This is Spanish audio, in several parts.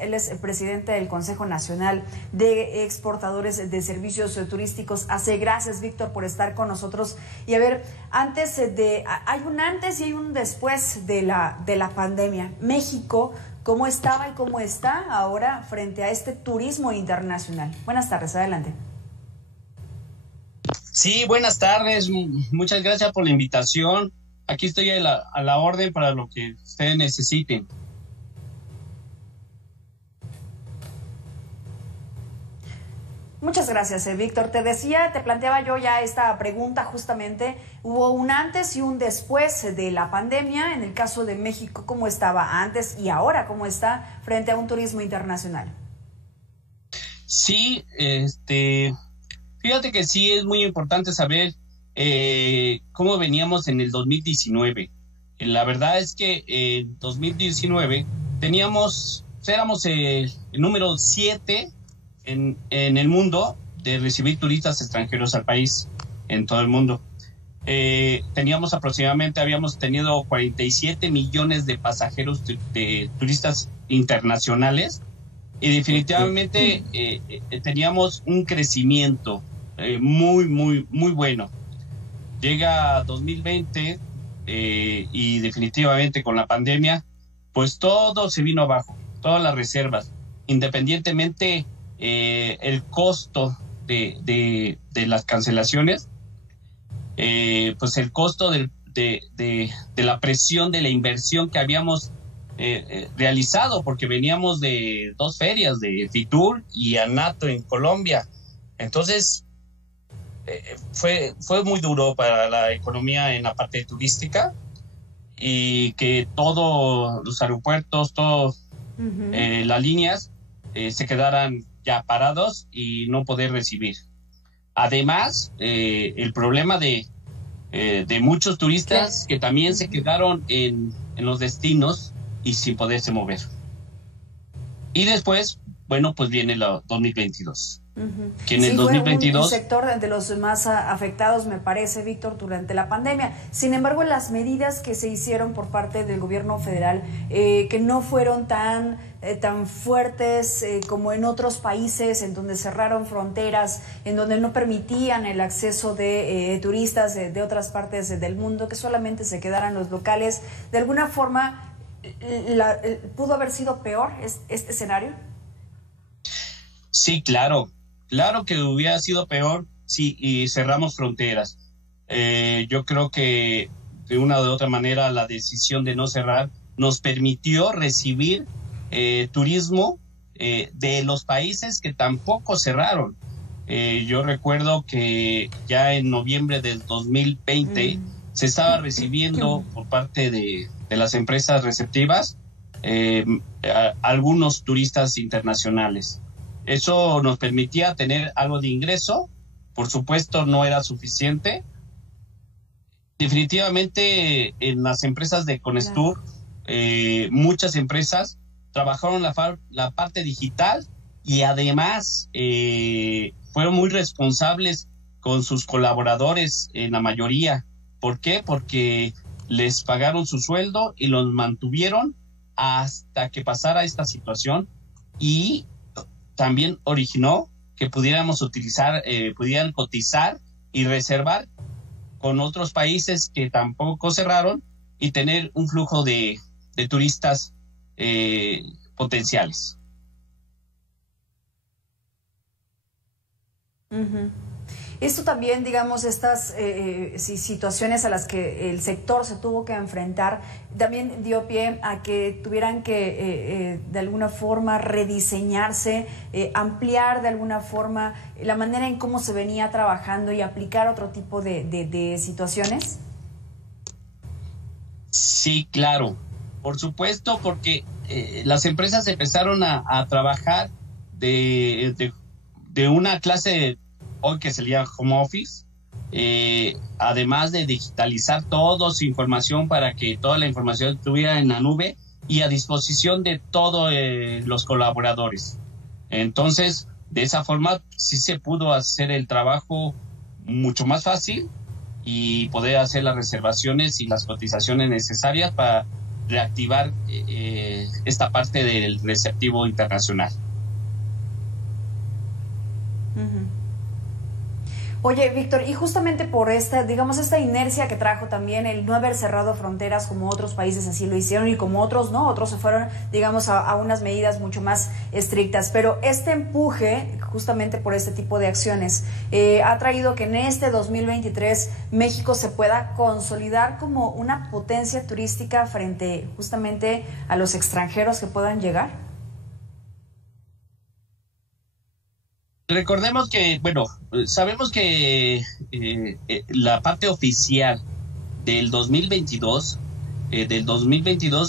Él es el presidente del Consejo Nacional de Exportadores de Servicios Turísticos. Gracias, Víctor, por estar con nosotros. Y a ver, hay un antes y hay un después de la pandemia. México, ¿cómo estaba y cómo está ahora frente a este turismo internacional? Buenas tardes, adelante. Sí, buenas tardes. Muchas gracias por la invitación. Aquí estoy a la orden para lo que ustedes necesiten. Muchas gracias, Víctor. Te planteaba yo ya esta pregunta justamente. Hubo un antes y un después de la pandemia. En el caso de México, ¿cómo estaba antes y ahora cómo está frente a un turismo internacional? Sí, fíjate que sí es muy importante saber cómo veníamos en el 2019. La verdad es que en 2019 éramos el número 7 en el mundo de recibir turistas extranjeros al país, en todo el mundo. Habíamos tenido 47 millones de pasajeros de turistas internacionales y definitivamente teníamos un crecimiento muy, muy, muy bueno. Llega 2020 y definitivamente con la pandemia, pues todo se vino abajo, todas las reservas, independientemente el costo de las cancelaciones, pues el costo de la presión de la inversión que habíamos realizado, porque veníamos de 2 ferias, de Fitur y Anato en Colombia. Entonces fue muy duro para la economía en la parte turística, y que todos los aeropuertos, las líneas se quedaran ya parados y no poder recibir. Además, el problema de muchos turistas que también se quedaron en los destinos y sin poderse mover. Y después, bueno, pues viene el 2022. Que en el 2022 fue un sector de los más afectados, me parece, Víctor, durante la pandemia. Sin embargo, las medidas que se hicieron por parte del gobierno federal, que no fueron tan fuertes como en otros países, en donde cerraron fronteras, en donde no permitían el acceso de turistas de otras partes del mundo, que solamente se quedaran los locales. De alguna forma, ¿pudo haber sido peor este escenario? Sí, claro que hubiera sido peor si cerramos fronteras. Yo creo que de una u otra manera la decisión de no cerrar nos permitió recibir turismo de los países que tampoco cerraron. Yo recuerdo que ya en noviembre del 2020 se estaba recibiendo por parte de las empresas receptivas algunos turistas internacionales. Eso nos permitía tener algo de ingreso. Por supuesto, no era suficiente. Definitivamente, en las empresas de Conestur, muchas empresas trabajaron la parte digital, y además fueron muy responsables con sus colaboradores en la mayoría. ¿Por qué? Porque les pagaron su sueldo y los mantuvieron hasta que pasara esta situación, y también originó que pudiéramos pudieran cotizar y reservar con otros países que tampoco cerraron, y tener un flujo de turistas potenciales. Esto también, digamos, estas situaciones a las que el sector se tuvo que enfrentar, también dio pie a que tuvieran que de alguna forma rediseñarse, ampliar de alguna forma la manera en cómo se venía trabajando y aplicar otro tipo de situaciones. Sí, claro, por supuesto, porque las empresas empezaron a trabajar de una clase hoy que se llama home office, además de digitalizar toda su información para que toda la información estuviera en la nube y a disposición de todos los colaboradores. Entonces, de esa forma sí se pudo hacer el trabajo mucho más fácil y poder hacer las reservaciones y las cotizaciones necesarias para reactivar esta parte del receptivo internacional. Uh-huh. Oye, Víctor, y justamente por esta, digamos, esta inercia que trajo también el no haber cerrado fronteras como otros países así lo hicieron y como otros no, otros se fueron, digamos, a unas medidas mucho más estrictas, pero este empuje, justamente por este tipo de acciones, ha traído que en este 2023 México se pueda consolidar como una potencia turística frente justamente a los extranjeros que puedan llegar. Recordemos que, bueno, sabemos que la parte oficial del 2022,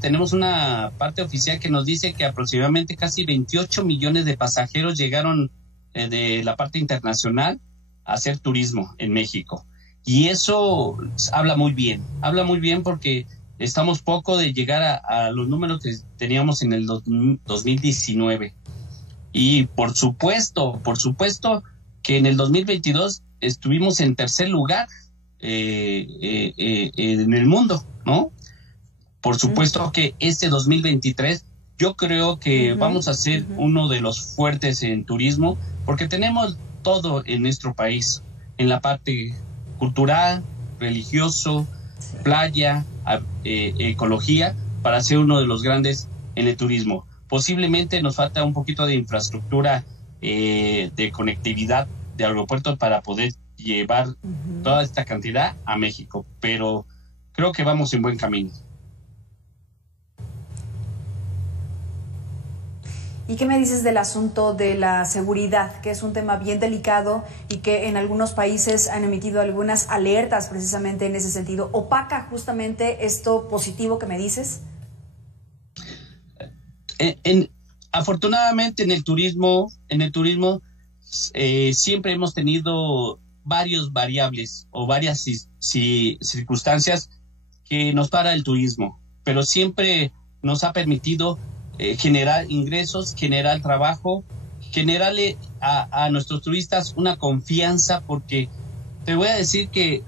tenemos una parte oficial que nos dice que aproximadamente casi 28 millones de pasajeros llegaron de la parte internacional a hacer turismo en México. Y eso habla muy bien porque estamos poco de llegar a los números que teníamos en el 2019. Y por supuesto que en el 2022 estuvimos en tercer lugar en el mundo, ¿no? Por supuesto que este 2023 yo creo que vamos a ser uno de los fuertes en turismo, porque tenemos todo en nuestro país, en la parte cultural, religioso, playa, ecología, para ser uno de los grandes en el turismo. Posiblemente nos falta un poquito de infraestructura de conectividad de aeropuertos para poder llevar toda esta cantidad a México, pero creo que vamos en buen camino. ¿Y qué me dices del asunto de la seguridad, que es un tema bien delicado y que en algunos países han emitido algunas alertas precisamente en ese sentido? ¿Opaca justamente esto positivo que me dices? Afortunadamente en el turismo siempre hemos tenido varios variables o varias circunstancias que nos para el turismo, pero siempre nos ha permitido generar ingresos, generar trabajo, generarle a nuestros turistas una confianza, porque te voy a decir que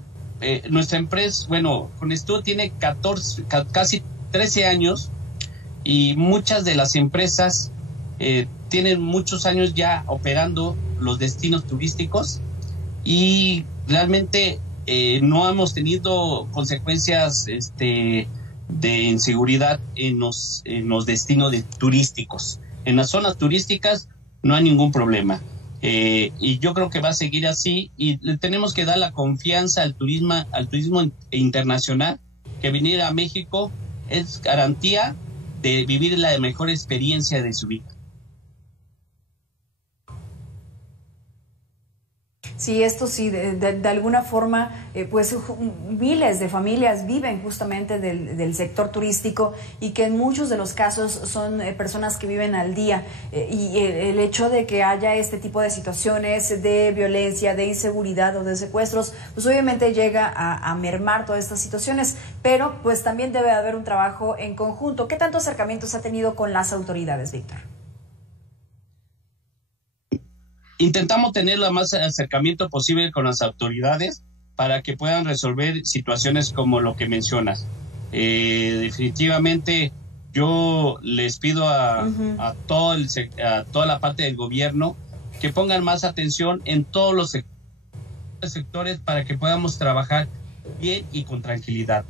nuestra empresa, bueno, Conestú tiene casi 13 años y muchas de las empresas tienen muchos años ya operando los destinos turísticos y realmente no hemos tenido consecuencias de inseguridad en los destinos turísticos. En las zonas turísticas no hay ningún problema. Y yo creo que va a seguir así y le tenemos que dar la confianza al turismo internacional, que venir a México es garantía de vivir la mejor experiencia de su vida. Sí, esto sí, de alguna forma, pues miles de familias viven justamente del sector turístico y que en muchos de los casos son personas que viven al día y el hecho de que haya este tipo de situaciones de violencia, de inseguridad o de secuestros, pues obviamente llega a mermar todas estas situaciones, pero pues también debe haber un trabajo en conjunto. ¿Qué tanto acercamientos ha tenido con las autoridades, Víctor? Intentamos tener lo más acercamiento posible con las autoridades para que puedan resolver situaciones como lo que mencionas. Definitivamente yo les pido a toda la parte del gobierno que pongan más atención en todos los sectores para que podamos trabajar bien y con tranquilidad.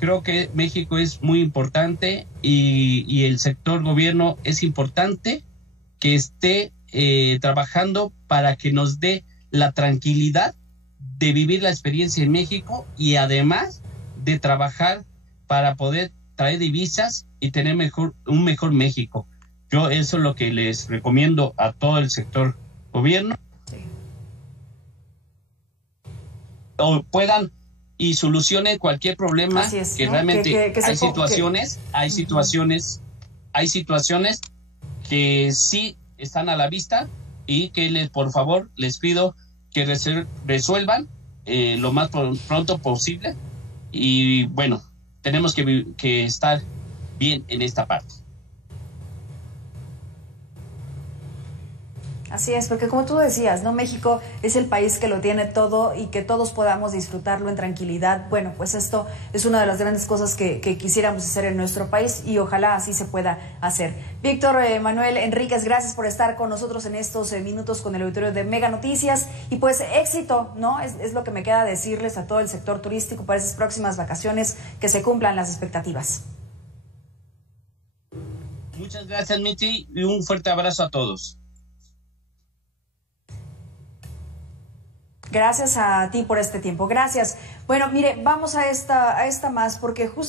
Creo que México es muy importante y el sector gobierno es importante que esté trabajando para que nos dé la tranquilidad de vivir la experiencia en México y además de trabajar para poder traer divisas y tener un mejor México. Yo eso es lo que les recomiendo a todo el sector gobierno. Sí. O puedan y solucionen cualquier problema que ¿no? Realmente que hay situaciones que sí están a la vista y que por favor les pido que resuelvan lo más pronto posible y bueno, tenemos que estar bien en esta parte. Así es, porque como tú decías, ¿no? México es el país que lo tiene todo y que todos podamos disfrutarlo en tranquilidad. Bueno, pues esto es una de las grandes cosas que quisiéramos hacer en nuestro país y ojalá así se pueda hacer. Víctor Manuel Enríquez, gracias por estar con nosotros en estos minutos con el auditorio de Mega Noticias y pues éxito, ¿no? Es lo que me queda decirles a todo el sector turístico para esas próximas vacaciones, que se cumplan las expectativas. Muchas gracias, Mitzi, y un fuerte abrazo a todos. Gracias a ti por este tiempo. Gracias. Bueno, mire, vamos a esta más porque justo